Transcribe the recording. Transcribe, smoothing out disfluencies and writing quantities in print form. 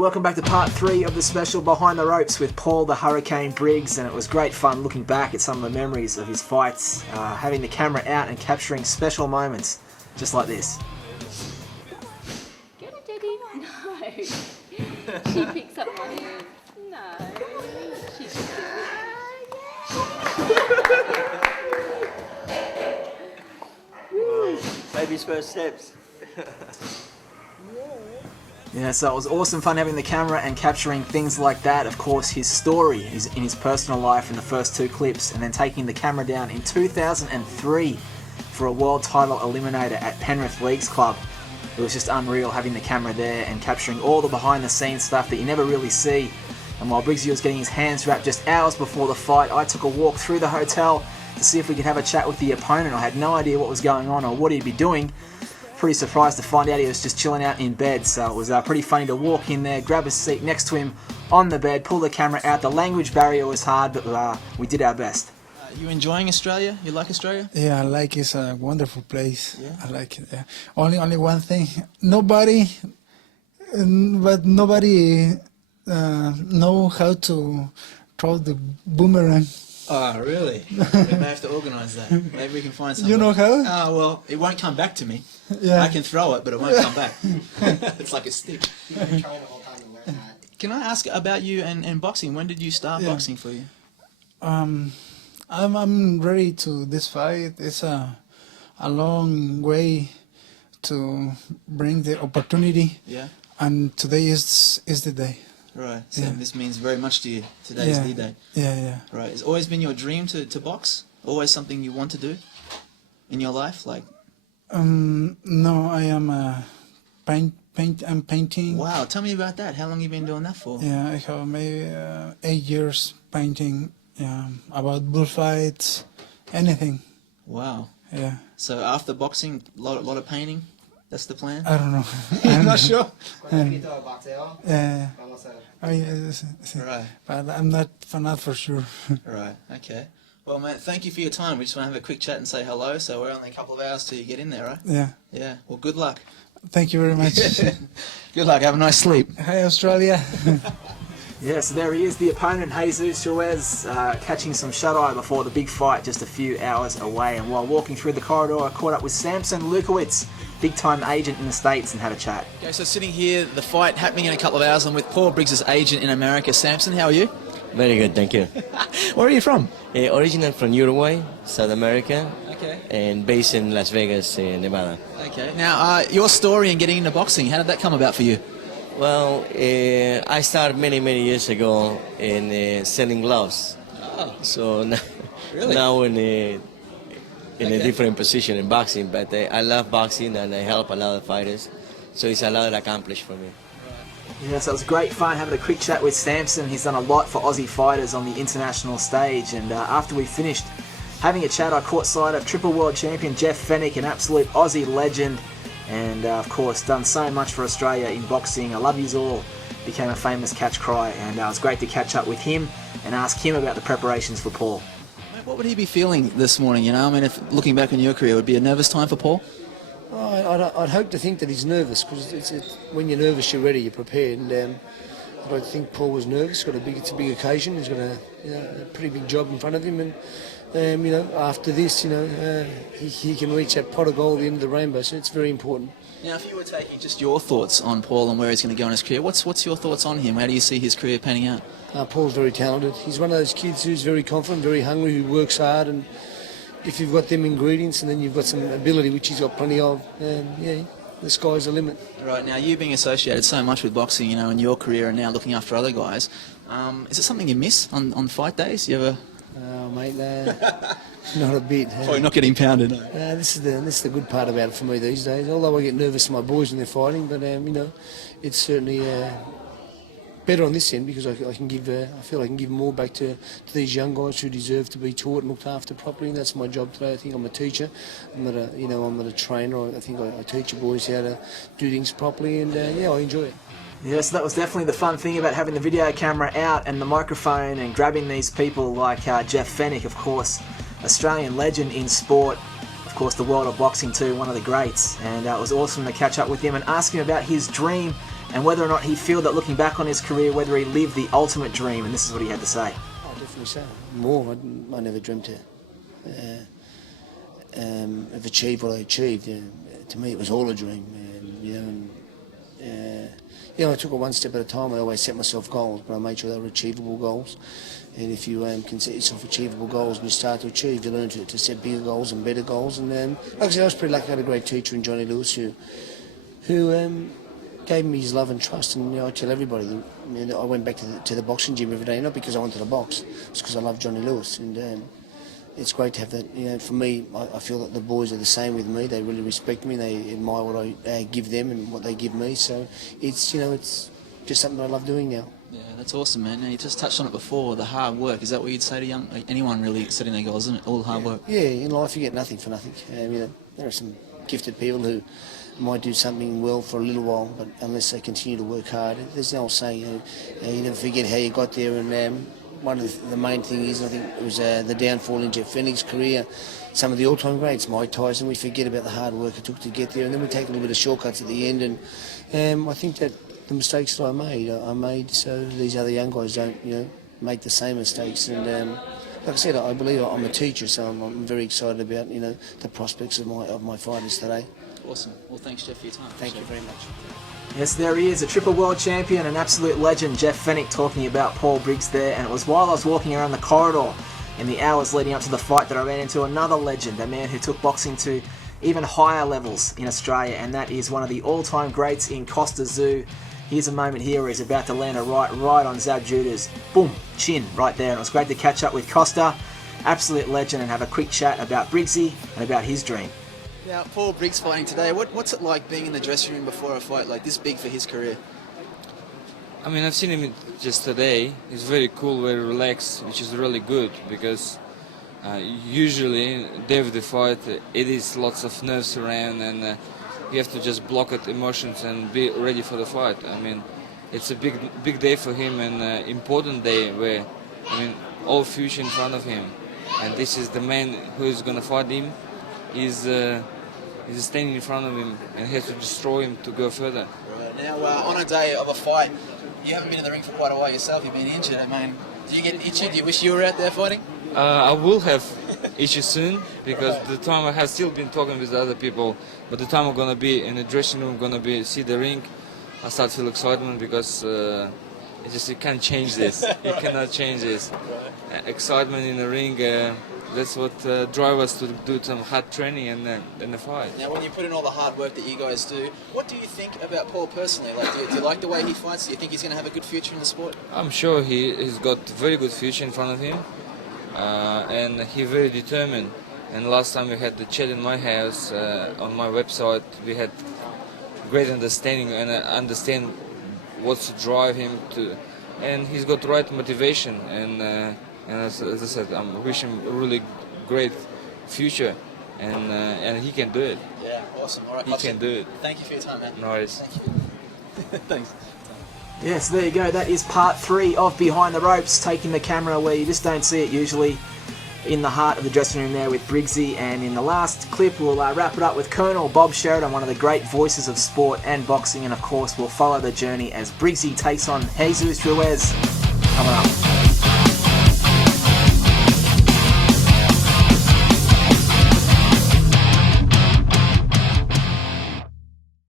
welcome back to part 3 of the special Behind the Ropes with Paul the Hurricane Briggs, and it was great fun looking back at some of the memories of his fights, having the camera out and capturing special moments just like this. Get it, Daddy. No. She picks up my hand. No. She just Baby's first steps. Yeah, so it was awesome fun having the camera and capturing things like that. Of course, his story is in his personal life in the first 2 clips, and then taking the camera down in 2003 for a world title eliminator at Penrith Leagues Club. It was just unreal having the camera there and capturing all the behind the scenes stuff that you never really see. And while Briggsy was getting his hands wrapped just hours before the fight, I took a walk through the hotel to see if we could have a chat with the opponent. I had no idea what was going on or what he'd be doing. Pretty surprised to find out he was just chilling out in bed, so it was pretty funny to walk in there, grab a seat next to him on the bed, pull the camera out. The language barrier was hard, but we did our best. You enjoying Australia? You like Australia? Yeah, I like it. It's a wonderful place. Yeah? I like it. Yeah. Only one thing. Nobody know how to throw the boomerang. Oh, really? We may have to organise that. Maybe we can find something. You know how? Oh, well, it won't come back to me. Yeah. I can throw it, but it won't come back. It's like a stick. Can I ask about you and boxing? When did you start boxing for you? I'm ready to this fight. It's a long way to bring the opportunity. Yeah. And today is the day. Right. So Yeah. this means very much to you. Today is the day. Yeah. Right. It's always been your dream to box? Always something you want to do in your life? Like. No, I am I'm painting. Wow. Tell me about that. How long have you been doing that for? Yeah, I have maybe 8 years painting about bullfights, anything. Wow. Yeah. So after boxing, lot of painting. That's the plan. I don't know. I'm not sure. Yeah. Right. But I'm not for sure. Right. Okay. Well, mate, thank you for your time. We just want to have a quick chat and say hello. So we're only a couple of hours till you get in there, right? Yeah. Yeah. Well, good luck. Thank you very much. Good luck. Have a nice sleep. Hi, Australia. Yeah, so there he is, the opponent, Jesus Ruiz, catching some shut-eye before the big fight just a few hours away. And while walking through the corridor, I caught up with Samson Lukowitz, big-time agent in the States, and had a chat. Okay, so sitting here, the fight happening in a couple of hours. I'm with Paul Briggs' agent in America. Samson, how are you? Very good, thank you. Where are you from? Original from Uruguay, South America, Okay. and based in Las Vegas, Nevada. Okay. Now, your story in getting into boxing, how did that come about for you? Well, I started many years ago in selling gloves. Oh, So now, really? now in a Okay. different position in boxing, but I love boxing and I help a lot of fighters. So it's a lot accomplished for me. Yeah, so it was great fun having a quick chat with Samson. He's done a lot for Aussie fighters on the international stage, and after we finished having a chat, I caught sight of triple world champion Jeff Fenech, an absolute Aussie legend, and of course done so much for Australia in boxing. I love yous all became a famous catch cry, and it was great to catch up with him and ask him about the preparations for Paul. Mate, what would he be feeling this morning, you know? I mean, if looking back on your career, would it be a nervous time for Paul? I'd hope to think that he's nervous, because when you're nervous, you're ready, you're prepared. And I don't think Paul was nervous. It's a big occasion. He's got a pretty big job in front of him, and after this, he can reach that pot of gold at the end of the rainbow. So it's very important. Now, if you were taking just your thoughts on Paul and where he's going to go in his career, what's your thoughts on him? How do you see his career panning out? Paul's very talented. He's one of those kids who's very confident, very hungry, who works hard, and if you've got them ingredients and then you've got some ability, which he's got plenty of, the sky's the limit. Right, now you being associated so much with boxing, in your career and now looking after other guys, is it something you miss on fight days? You ever? Oh, mate, not a bit. Probably not getting pounded. No. This is the good part about it for me these days. Although I get nervous for my boys when they're fighting, but it's certainly better on this end, because I feel I can give more back to these young guys who deserve to be taught and looked after properly. And that's my job today. I think I'm a teacher. I'm not a trainer. I think I teach the boys how to do things properly, and I enjoy it. Yes, that was definitely the fun thing about having the video camera out and the microphone and grabbing these people like Jeff Fenech, of course, Australian legend in sport, of course the world of boxing too, one of the greats, and it was awesome to catch up with him and ask him about his dream and whether or not he feel that looking back on his career, whether he lived the ultimate dream, and this is what he had to say. Oh, definitely so. More. I never dreamt of achieve what I achieved. To me, it was all a dream. I took it one step at a time. I always set myself goals, but I made sure they were achievable goals. And if you can set yourself achievable goals and you start to achieve, you learn to set bigger goals and better goals. And like I said, I was pretty lucky. I had a great teacher in Johnny Lewis who gave me his love and trust. And I tell everybody that I went back to the boxing gym every day, not because I wanted to box, it's because I love Johnny Lewis. And it's great to have that. For me, I feel that the boys are the same with me. They really respect me. They admire what I give them and what they give me. So it's just something I love doing now. Yeah, that's awesome, man. Now, you just touched on it before, the hard work. Is that what you'd say to anyone really setting their goals, isn't it? All hard work. Yeah, in life you get nothing for nothing. There are some gifted people who might do something well for a little while, but unless they continue to work hard, there's no saying. You never forget how you got there. And one of the main things is, I think, it was the downfall in Jeff Fenech's career. Some of the all-time greats, Mike Tyson, we forget about the hard work it took to get there, and then we take a little bit of shortcuts at the end. And I think that the mistakes that I made so these other young guys don't, make the same mistakes. And like I said, I believe I'm a teacher, so I'm very excited about, the prospects of my fighters today. Awesome. Well, thanks, Jeff, for your time. Thank you very much. Yes, there he is, a triple world champion, an absolute legend, Jeff Fenech, talking about Paul Briggs there. And it was while I was walking around the corridor in the hours leading up to the fight that I ran into another legend, a man who took boxing to even higher levels in Australia, and that is one of the all-time greats in Kostya Tszyu. Here's a moment here where he's about to land a right on Zab Judah's boom, chin right there. And it was great to catch up with Kostya, absolute legend, and have a quick chat about Briggsy and about his dream. Now, Paul Briggs fighting today, what's it like being in the dressing room before a fight like this big for his career? I mean, I've seen him just today. He's very cool, very relaxed, which is really good because usually day of the fight, it is lots of nerves around and you have to just block out emotions and be ready for the fight. I mean, it's a big day for him and important day where, all future in front of him. And this is the man who is going to fight him. He's standing in front of him and he has to destroy him to go further. Right. Now, on a day of a fight, you haven't been in the ring for quite a while yourself. You've been injured. Do you get itchy? Do you wish you were out there fighting? I will have issues soon because the time I have still been talking with the other people, but the time I'm gonna be in the dressing room, see the ring, I start to feel excitement because you can't change this. You cannot change this. Excitement in the ring. That's what drives us to do some hard training and the fight. Now, when you put in all the hard work that you guys do, what do you think about Paul personally? Do you like the way he fights? Do you think he's going to have a good future in the sport? I'm sure he's got a very good future in front of him, and he's very determined. And last time we had the chat in my house on my website, we had great understanding and understand what's to drive him to, and he's got the right motivation and as I said, I'm wishing him a really great future, and he can do it. Yeah, awesome. All right, he can do it. Thank you for your time, man. No worries. Thank you. Thanks. Yes, there you go. That is part 3 of Behind the Ropes, taking the camera where you just don't see it usually, in the heart of the dressing room there with Briggsy. And in the last clip, we'll wrap it up with Colonel Bob Sheridan, one of the great voices of sport and boxing. And of course, we'll follow the journey as Briggsy takes on Jesus Ruiz. Coming up.